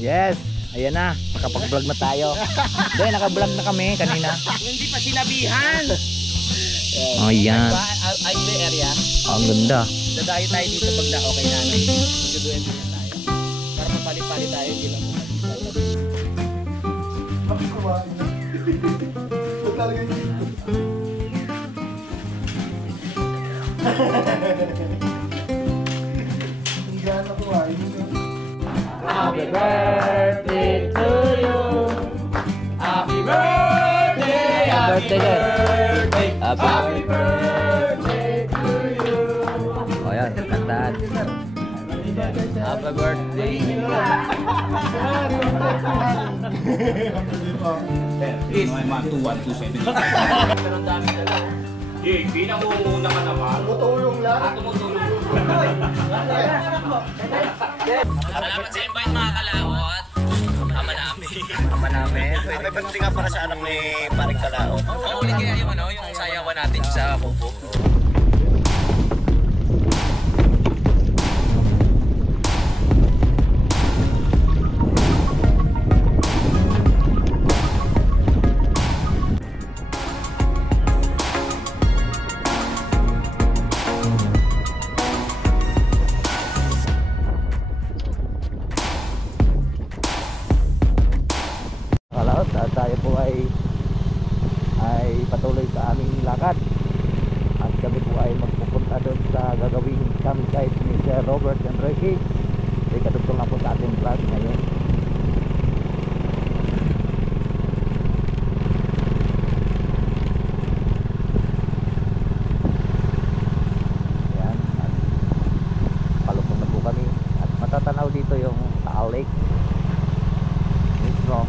Yes, ayan na, nakapag-vlog na tayo. Dahil naka-vlog na kami kanina. Hindi pa sinabihan. Ayan. Ay, the area. Ang ganda. Dadayo tayo dito pag na okay na. Duduin din na tayo. Para mapalit-palit tayo, hindi lang mo. Happy birthday to you. Happy birthday. Happy birthday. Happy birthday to you. O yan, kantaan. Happy birthday. Please, 12127. Pero ang dami na lang. Jay, pinangunguna ka naman. Tumutulong lang. Tumutulong. Salamat sa invite mga kalawat. Ama namin. Ama namin. May pagdating nga para sa anak ni Paring Kalao. Mahuli kaya yung ano, yung sayawan natin sa Kubo. At tayo po ay patuloy sa aming lakad at kami po ay magpupunta doon sa gagawing campsite ni Sir Robert and Ricky. Ay kadugtong na po sa ating vlog ngayon. Ayan, at palupong na po kami at matatanaw dito yung Taal Lake mismo.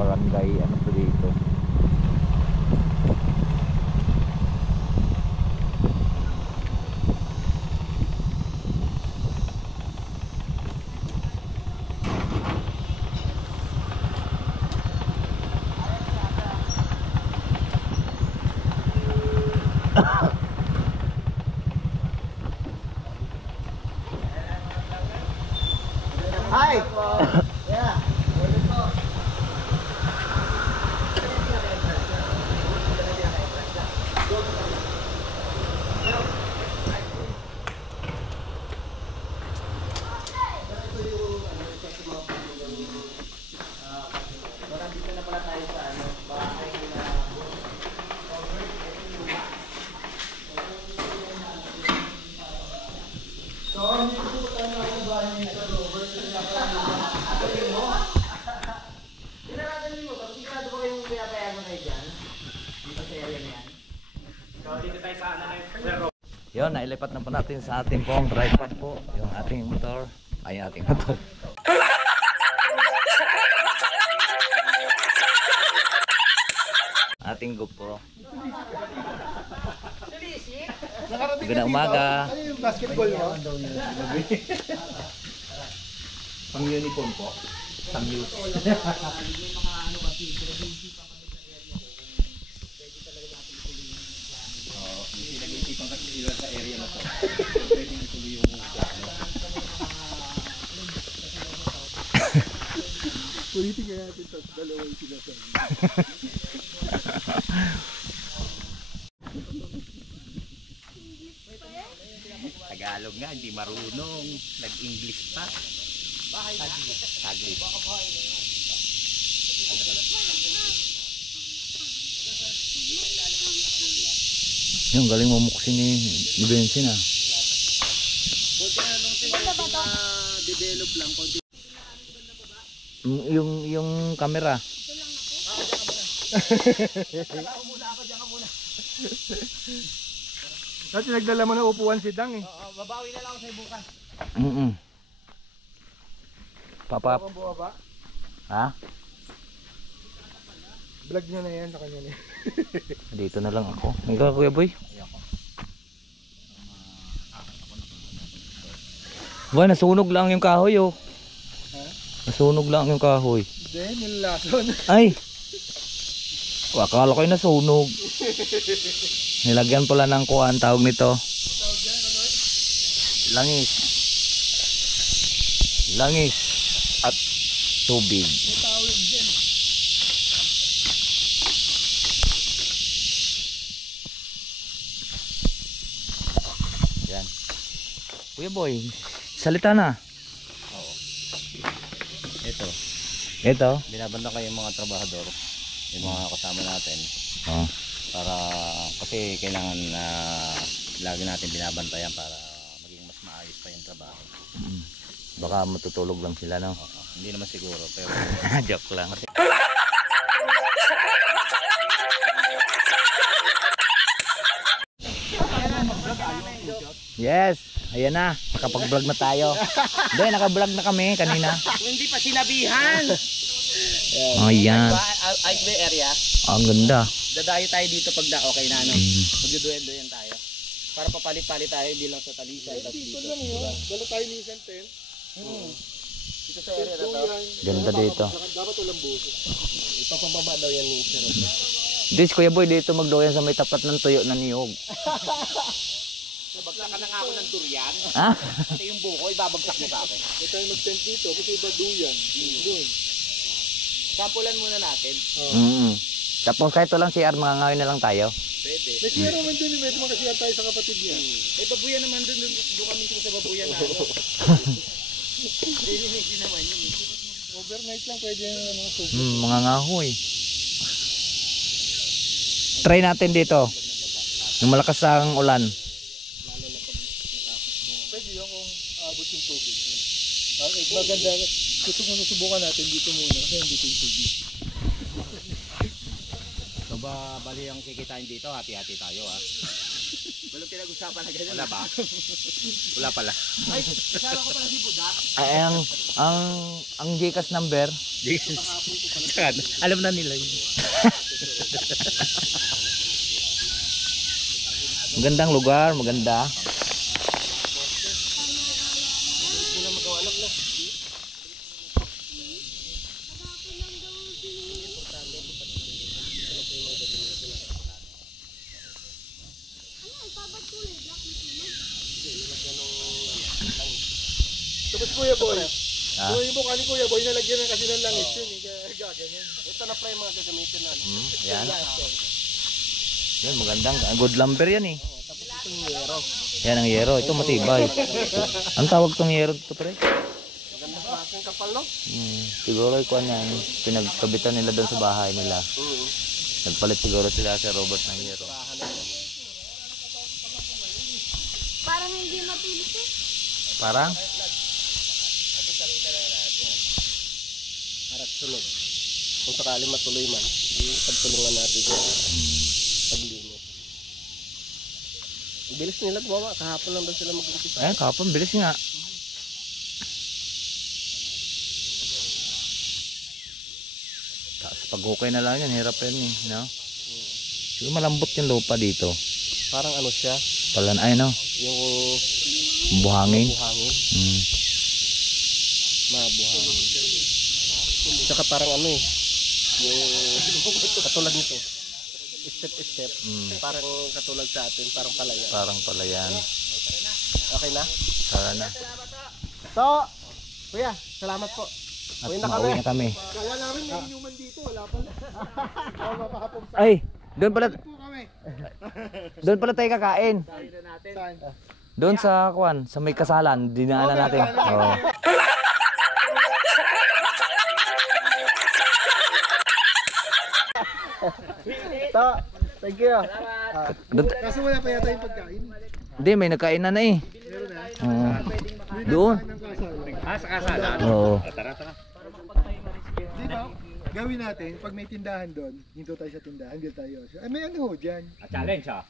Barangay ano po dito. Hi! Yun, nailipat na po natin sa ating pong tripod po yung ating motor. Ay, ating motor. Ating GoPro. Magandang umaga. Ano yung basketball mo? Pang uniform po. Pang use. Pinag-iisipan kasi sila sa area na to. Pwedeng ituloy yung plano. Politika natin ito. Dalawang sinasabi. Tagalog nga, hindi marunong. Nag-English pa. Taglish. Yung galing mamuksin ni Bensin ah. Develop lang konti. Yung camera. Dati nagdala mo na upuan si Dang eh. Babawi na lang ako sa'yo bukas. Papap. Buwa ba? Ha? Vlog niya na yan sa kanya na. Dito na lang ako. Hanggang Kuya Boy. Ba, nasunog lang yung kahoy oh. Nasunog lang yung kahoy. Hindi, nilason. Ay! Akala ko'y nasunog. Nilagyan pala ng kuwan, tawag nito. Langis. Langis at tubig. Yan. Kuya Boy, salita na. Ito. Binabanda ko yung mga trabahador, yung mga kasama natin. Oh. Para kasi kailangan na lagi natin binabantayan para maging mas maayos pa yung trabaho. Baka matutulog lang sila, no? Hindi naman siguro, pero Joke lang. Yes, ayan na. Nakapag-vlog na tayo. Hindi, naka-vlog na kami kanina. hindi pa sinabihan. Ayan. Highway area. Ang ganda. Dadayo tayo dito pag okay na ano. Magduduyan tayo. Para papalit-palit tayo bilang sa Talisay at dito. Dala tayo minsan 10. Dito sa area na to. Ganda dito. Dapat walang buko. Ipapababa daw yan ni Sir. This Kuya Boy, dito magdoyan sa may tapat ng tuyo na niyog. Nabagsak ka na nga ako ng durian. Ha? Kasi yung buko, ibabagsak mo sa akin. May tayo mag-tent dito kasi iba duyan. Doon. Sampulan muna natin. Tapos kahit walang CR, mga ngayon na lang tayo. Pwede. May kaya naman doon, may makasiyan tayo sa kapatid niya. Eh, babuyan naman doon kami sa babuyan na ano. Hindi naman yun eh. Overnight lang pwede yung ano, subo. Mga ngahoy. Try natin dito. Yung malakas ang ulan. Pwede yun kung abot yung tubig. Okay, maganda. Gusto mo susubukan natin dito muna kasi dito yung tubig. So ba, bali ang kikitain dito, hati-hati tayo ah. Walang pinag-usapan na ganyan. Wala ba? Wala pala. Ay, kasama ko pala si Budak. Ay, ang Gcash number. Alam na nila yun. Magandang lugar, maganda. Tapos Kuya Boy. So yung mukha ni Kuya Boy, nalagyan na kasi ng langis yun. Gaganyan. Ito na pa yung mga gagamitin na. Yan. Yan, magandang. Good lumber yan eh. Yan ang yero. Ito matibay. Ang tawag tong yero dito pre? Ang kapal no? Siguro ikuan yan. Pinagkabitan nila doon sa bahay nila. Nagpalit siguro sila sa Robert ng yero. Parang hindi matulis eh. Parang? Harap sunod. Kung sakali matuloy man, ipagtulungan natin yung paglinis. Bilis nila gumawa. Kahapon lang daw sila mag-umpisa. Eh, kapon. Bilis nga. Tapos pag okay na lang yan, hirap yan eh. No? Siguro malambot yung lupa dito. Parang ano siya, Palan ay no? yung Buhangin. buhangin. Mabuhangin. Tsaka parang ano eh, yung katulad nito. Step. Parang katulad sa atin, parang palaya. Parang palayan. Okay na? Tara na. So, kuya, salamat po. At Uwi na mauwi na kami. Kaya namin may inuman dito, wala pala. Mapahapong Ay! Doon pala, po kami. doon pala tayo kakain. Saan? Doon sa kuan, sa may kasalan, dinaanan natin. Oo. Ta, thank you. Doon- Kaso wala pa yata yung pagkain. Hindi, may nagkain na eh. Meron na. Oo. Doon. Ng kasal. Sa kasala. Oo. Di ba? Gawin natin, pag may tindahan doon, hinto tayo sa tindahan, hindi tayo. Ay, may ano ho dyan. Challenge ha.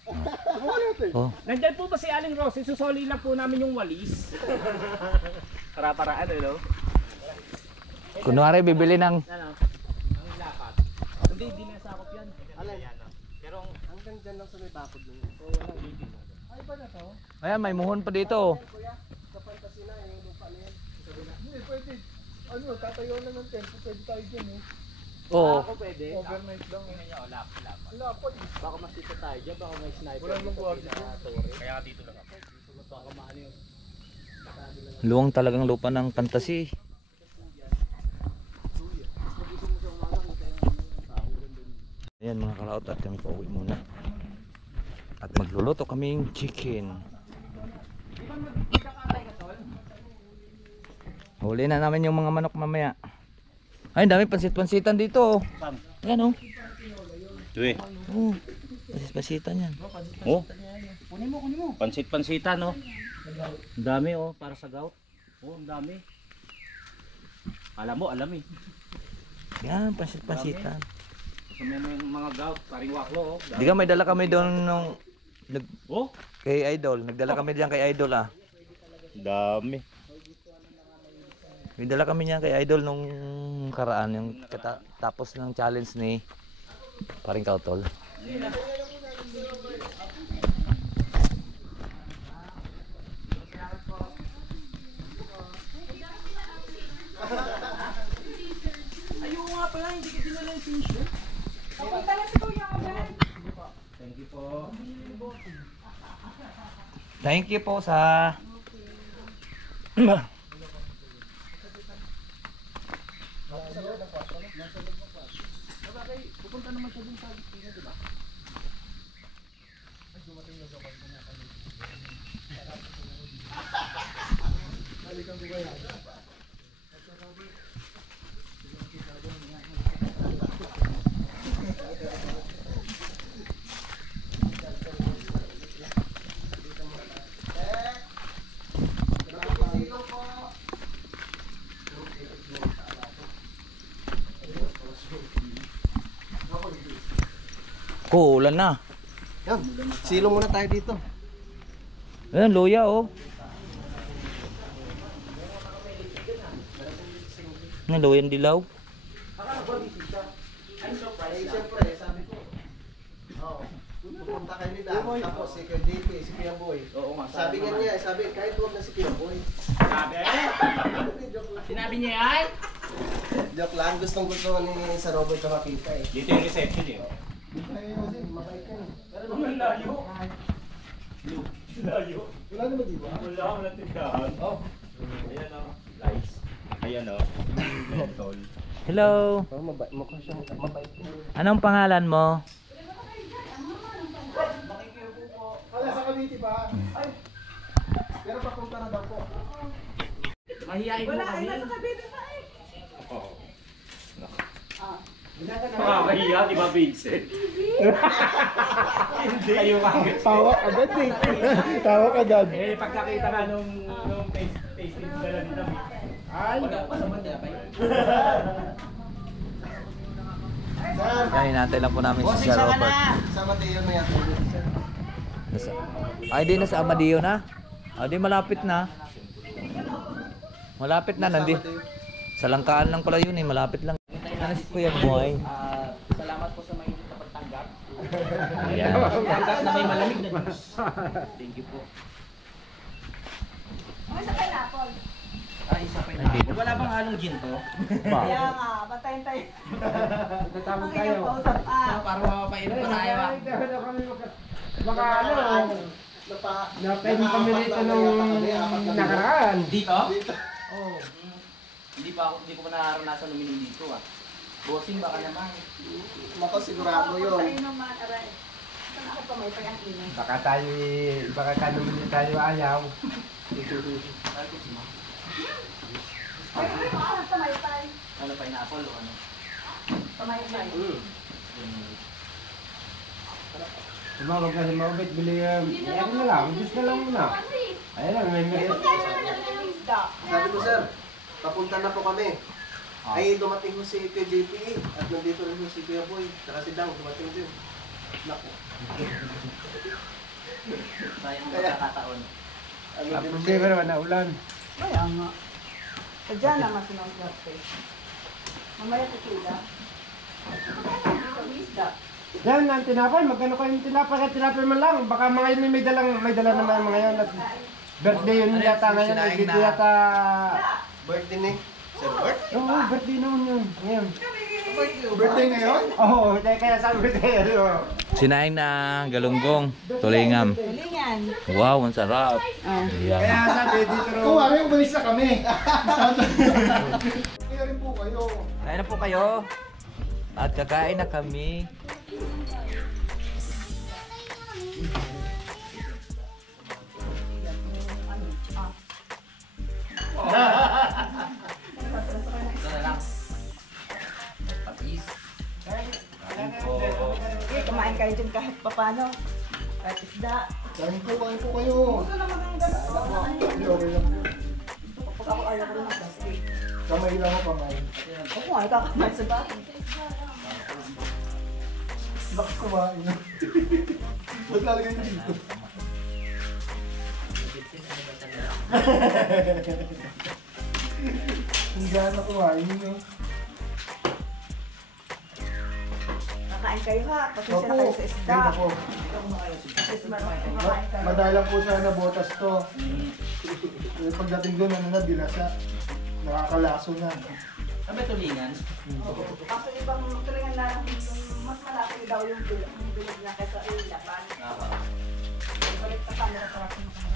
Wala tayo. Oh. Nandyan po ba si Aling Rosie? Susoli lang po namin yung walis. Para-paraan ano? Kunwari bibili ng Ano? Ang lapat. Hindi, di na sa Pero Hanggang dyan lang sa may bakod nun. Ay ba na to? Ayan, may muhon pa dito. Kuya, sa fantasy na yung lupa na yan. Hindi, pwede. Ano, tatayo na ng tempo. Pwede tayo dyan eh. Oo. ako pwede. Overnight lang eh. Wala, wala. Wala pa eh. Baka makita tayo dyan, baka may sniper. Walang mag-guardia dyan. Kaya ka dito lang ako. Baka maano yun. Luwang talagang lupa ng fantasy. Ayan mga kalaot at kami pauwi muna. At magluluto kaming chicken. Huli na namin yung mga manok mamaya. Ay, dami pansit-pansitan dito. Ayan oh. Ito eh. Oh, pansit-pansitan yan. Oh. Pansit-pansitan no. Ang dami oh, para sa gout. Oh, ang dami. Alam mo, alam eh. Yan, pansit-pansitan. Kasi may mga gout, paring waklo oh. Di ka may dala kami doon nung Oh, kay Idol. Nagdala kami diyan kay Idol ah. dami. May dala kami niyan kay Idol nung karaan yung tapos ng challenge ni paring Kautol. Papunta na si Kuya Abel. Thank you po sa ulan na. Yan, silong muna tayo dito. Ayan, luya oh. Ano, luyang dilaw. Ay, siyempre, sabi ko. Oo. Pupunta kayo ni Dan, tapos si Kuya JP, si Kuya Boy. Oo nga. Sabi nga niya, sabi, kahit huwag na si Kuya Boy. Sinabi niya yan? Joke lang, gustong gusto ni sa Robert na makita eh. Dito yung reception eh. Mabait ka eh. Ang layo. Layo. Wala naman di ba? Wala akong natindahan. Oh. Ayan o. Lights. Ayan o. Tol. Hello. Oh, mabait. Mukha siya mabait. Anong pangalan mo? Wala sa Cavite ba? Ay! Pero papunta na daw po. Mahihain mo Wala, ay kami. nasa Cavite pa eh. Oo. Nakakahiya, di ba Vincent? Hindi. Kayo kami. Tawa agad eh. Tawa agad. Eh, pagkakita ka nung tasting nila dito. Ay! Wala pa naman niya. Yan, hinantay lang po namin si Sir Robert. Sa Mateo na yan. Ay, di na sa Amadeo na? Ah, di malapit na. Malapit na, nandi. Sa Langkaan lang pala yun eh, malapit lang. Ano si Kuya Boy? Salamat po sa mainit na pagtanggap. Ayan. Tanggap na may malamig na juice. Thank you po. Okay sa pineapple. Ay, isa pa yun. Wala bang halong gin to? Kaya nga, batayin tayo. Tatawag Ang iyong kausap Para mapapainom pa tayo. Baka ano, Napainom kami rito nung nakaraan. Dito? Oo. Hindi ko pa naranasan uminom dito ah. Bossing baka naman. Mako sigurado Sa yun. inom mga aray. Saan ako pamaypay ang inom? Baka ka naman din tayo ayaw. Ay, ano ka pamaypay? Ano pineapple o ano? Pamaypay. Tumawag ka sa mabit, bili ano na lang, just na lang muna. Ayan lang, may Sabi ko sir, papunta na po kami. Ay dumating ko si Kuya JP at nandito rin si Kuya Boy. Saka si Dang, dumating din. Naku. Sayang ang pagkakataon. Ano din Kasi naman na ulan. Kaya nga. Sadya naman sinong swerte. Mamaya tutula. Dito, isda. Yan, ang tinapay. Magkano kayo yung tinapay? Kahit tinapay man lang. Baka mga yun may dala naman mga yan. At birthday yun yata ngayon. Hindi yata... Birthday ni Sir Bert? Oo, birthday naman yun. Ngayon. Birthday ngayon? Oo, kaya sabi birthday. Sinaing na galunggong, tulingam. Tulingan. Wow, ang sarap. Ayan. Kaya sabi dito ro. Kung ano yung umalis na kami. Kaya rin po kayo. Kain na po kayo. At kakain na kami. Okay, kumain kayo dyan kahit papano. Kahit isda. Kain po kayo. Gusto naman ang ganito. Hindi, okay lang po. Pag ako ayaw ko rin ng plastic. Kamay lang ako, kamay. Ako nga, kakamain sa bahay. Bakit kumain na? Ba't lalagay na dito? Hindi na kumain yun. Kakain kayo ha. Pasensya na kayo sa isda. Hindi po. Kasi marami kumakain kayo. Madalang po sana botas to. Pagdating doon, ano na, bilasa. Nakakalaso na. Sabi tulingan. Kaso ibang tulingan na lang mas malaki daw yung bilog niya kaysa yung Japan. Balik ka camera para sa mga.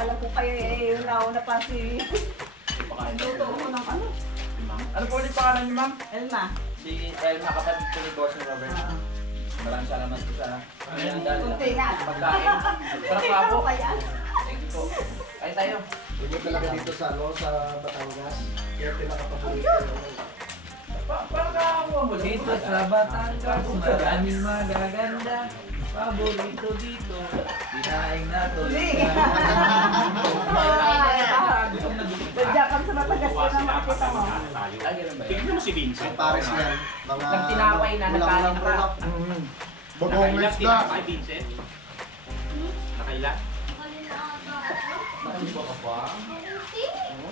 Alam ko kayo yung nauna pa si... Luto ko ng ano? Ano po ulit pangalan niyo, ma'am? Elma. Si Elma, kapatid ko ni Boss Robert. Maraming salamat po sa kanyang dahil Kunti nga. pagkain. Sarap pa po. Kaya? Thank you po. Kain tayo. Hindi talaga dito sa, sa Batangas. Kaya pinakapabulit ko. Parang kakakuha mo. Dito sa Batangas, maraming magaganda. Paborito dito. Dinaing na tuloy. Japan sa Matagas ko na makikita mo. Tignan mo si Vincent. Pares yan. Mga Nagtinapay na, nagkain na pa. Bagong isda. Vincent? Nakailan? Nakalipo ka pa?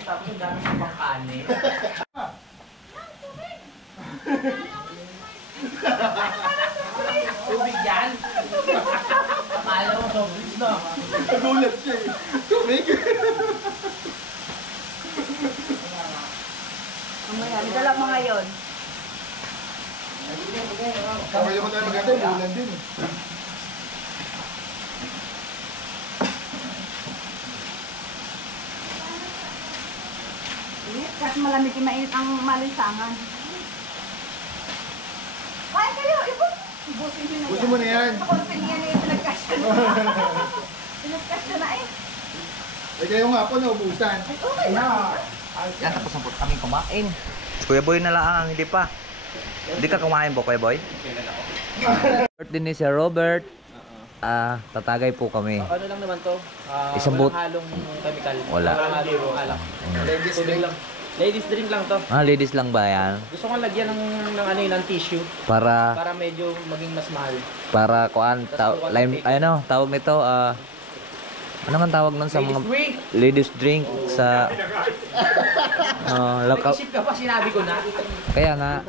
Tapos ang dami ng pangkanin. Tubig yan? Akala mo sobrang na. Nagulat siya eh. Tumig. Mamaya, may dala mo ngayon. Kamay mo tayo maganda. Ulan din eh. Kasi malamig yung mainit ang malinsangan. Kain kayo, ibon. Ibusin nyo na yan. Busin mo na yan. Ako, pinigyan niya yung pinagkasya na. Pinagkasya na eh. Eh kayo nga po naubusan. Ay, okay na. Yan, tapos na po kami kumain. Kuya Boy na lang, hindi pa. Hindi ka kumain po, Kuya Boy? Birthday ni Sir Robert. Tatagay po kami. Ano lang naman to? Isang boot. Walang halong chemical. Wala. Walang halong alak. Tubig lang. Ladies drink lang to. Ladies lang ba yan? Gusto ko lagyan ng ano yun, ng tissue Para para medyo maging mas mahal. kuan lime tawag nito ano man tawag nun sa mga Drink! ladies drink sa local. Nag-isip ka pa, sinabi ko na. Kaya nga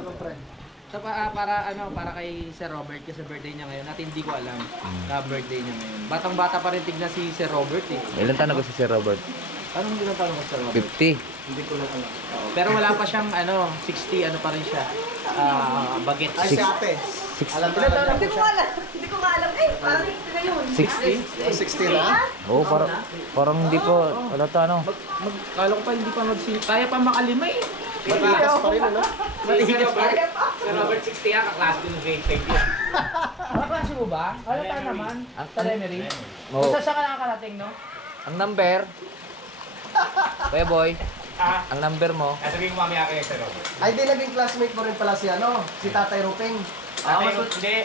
Para kay Sir Robert kasi birthday niya ngayon at hindi ko alam na birthday niya ngayon. Batang-bata pa rin tignan si Sir Robert eh. ilan taon na si Sir Robert? Anong ilang taon ko Sir Robert? 50. Hindi ko lang alam. Pero wala pa siyang 60 pa rin siya. Bagets. Ay, si ate. Alam na alam Hindi ko alam. Hindi ko nga alam. Eh, parang hindi na yun. 60? 60 na? Oo, parang hindi po wala to ano. Kala ko pa hindi pa kaya pa makalima eh. Matigas pa rin ano? Matigas pa. Sir Robert 60 yan, kaklase ko ng grade 5 yan. Kaklase mo ba? Ano tayo naman? Sa Remery? Oo. Basta siya ka nakakarating, no? Ang number Kuya Boy, ang number mo. Sabihin ko mamaya kay Sir Robert. Ay, di naging classmate mo rin pala si ano? Si Tatay Ruping. Hindi.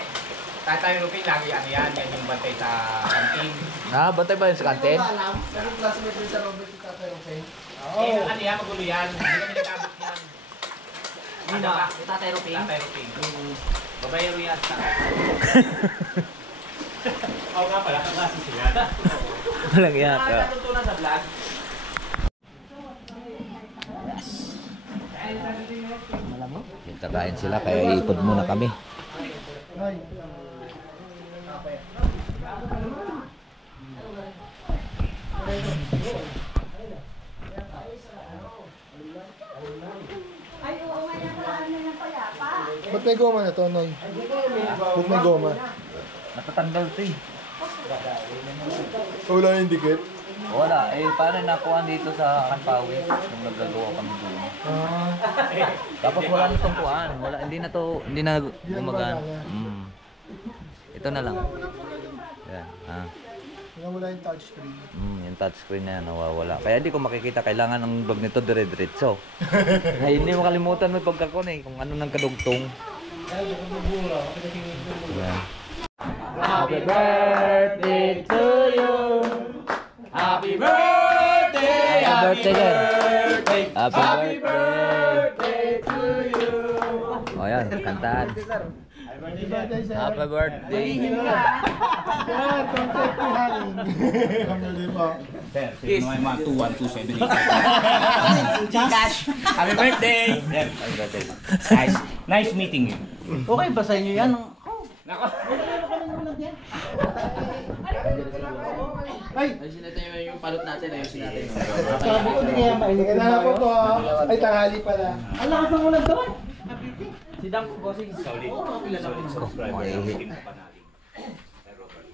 Tatay Ruping lagi yan yung bantay sa kantin. Bantay ba yun sa kantin? Hindi ko alam. Naging classmate rin sa Robert si Tatay Ruping. Ano yan, magulo yan. Hindi kami nag-abot yan. Sino? Tatay Ruping? Tatay Ruping. Babayero yan sa... Oo nga pala, kasi sila. Walang yaka. Natutunan sa vlog. Yung kakain sila, kaya iipod muna kami. Ay. Ay, oo nga yan, paraan na ng payapa. Ba't may goma na to, Noy? Ba't may goma? Natatanggal to eh. Wala yung dikit? Wala, eh paano nakuha dito sa Kampawi nung naggagawa kami doon. Tapos wala nitong kuhaan, wala, hindi na gumagana. Ito na lang. Yan, Wala yung touchscreen. yung touchscreen na yan, nawawala. Kaya hindi ko makikita, kailangan ang vlog nito dire-diretso. Ay, hindi mo kalimutan mo yung pagkakon eh, kung ano nang kadugtong. Yan. Happy birthday to you. Happy birthday. Happy birthday. Happy birthday to you. Oh yan, kantaan. Happy birthday, sir. Happy birthday. Sir, contact ni Haring. Di ba? Sir, sino may mga 21277. Cash. Happy birthday. Sir, happy birthday. Nice meeting you. Okay ba sa inyo yan? Nako. Ay! Yung palot natin, ayusin natin. Sabi ko, hindi kaya mainit. Kailangan ko po. Ay, tanghali pala. Ang lakas ng ulan doon! Si Dam po, bossing. Solid. Solid subscriber. Team pa natin. Robert.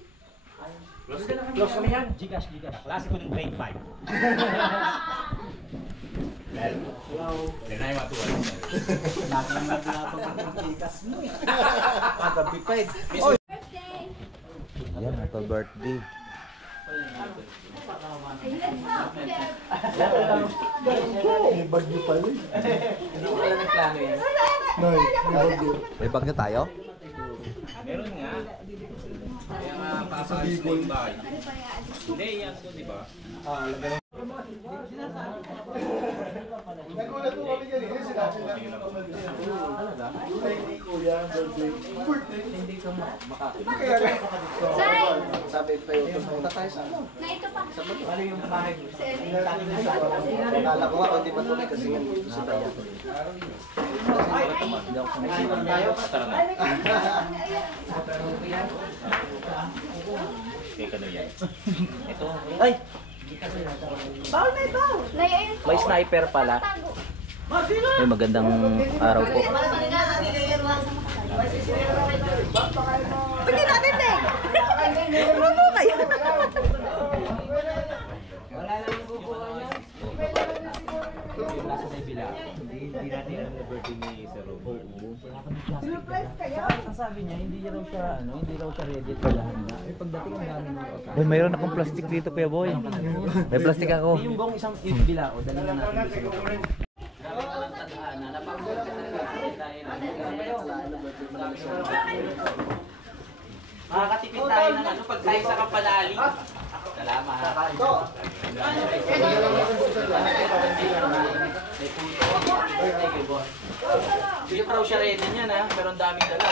Close kami yan. Gcash. Klase ko ng grade 5. Then I want to watch. Gabi pa eh. Yan, happy birthday. May bagyo pala. Hindi ko pala nagplano yan. Noy, may bagyo. May bagyo tayo? Meron nga. Kaya nga papaalis na yung bahay. Hindi, yan ko, di ba? Nagulat po kami kanina. Sinabi namin na Ay, ni Kuya, birthday. Birthday? Hindi ka makakita. Kaya nga. Sabi pa yun, punta tayo sa ano? Na ito pa. Ano yung bahay? Akala ko nga, hindi matuloy kasi yung Sa tayo. Tara na. Teka na yan. Ito. Ay! Bawal may bawal. Ayun po. May sniper pala. Ay, magandang araw po. Pwede natin din. Umupo kayo. Nasa sa bila. Hindi natin alam na birthday ni Sir Robo. Surprise kayo. Sabi niya, hindi raw siya ready pa lahat na. Eh, pagdating ang dami ng Boy, mayroon akong plastic dito, Kuya Boy. May plastic ako. yung buong isang bila, o dali na natin dito. Makakatipid tayo ng ano pag tayo sa Kapanali. Salamat. Hindi pa raw siya ready niyan ha, pero ang daming dala.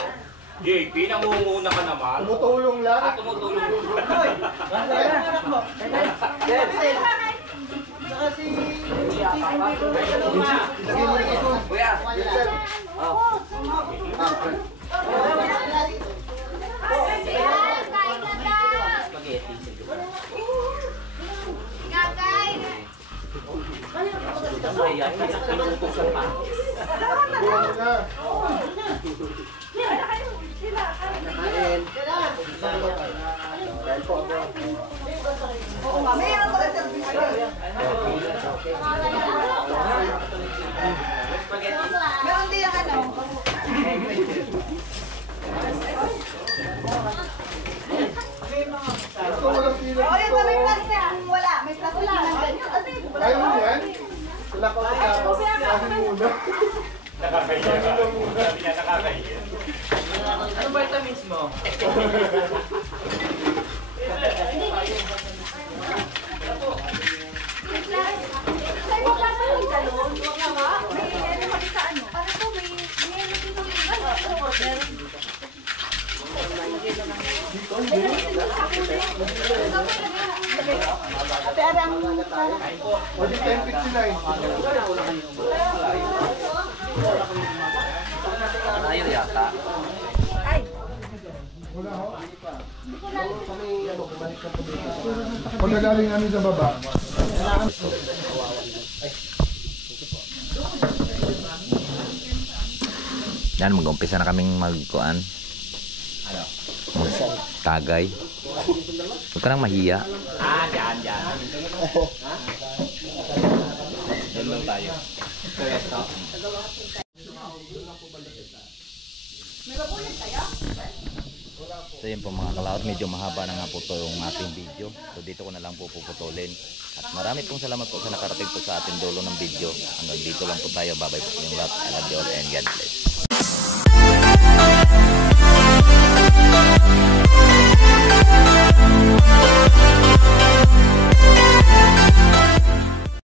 JP, nangunguna ka naman. tumutulong lang. Tumutulong. Kuya, Ayan, kain na daw. spaghetti. Kakain. Ayan, pinutusan pa. Buwan na. Mayroon ko lang service. Meron din ang ano. Ito walang pila. O, yun ba may plastic? Wala. May plastic na ganyan. Ayaw mo yan? Wala ka pa kanin muna. Nakakaya ka. Sabi niya nakakaya. Ano vitamins mo? Sa'yo mo pala yung galon. Huwag na nga. May ano kami sa ano. Ano to? May Ate, ari ang... Pwede 1059. Ayaw yata. Ay! Pagkagaling namin sa baba. Yan, mag-umpisa na kaming magkuan. Tagay. Huwag ka nang mahiya. Dyan. Doon lang tayo. So yun po mga kalaot, medyo mahaba na nga po ito yung ating video. So dito ko na lang po puputulin. At marami pong salamat po sa nakarating po sa ating dulo ng video. Hanggang dito lang po tayo. Bye bye po yung lahat. I love you all and God bless.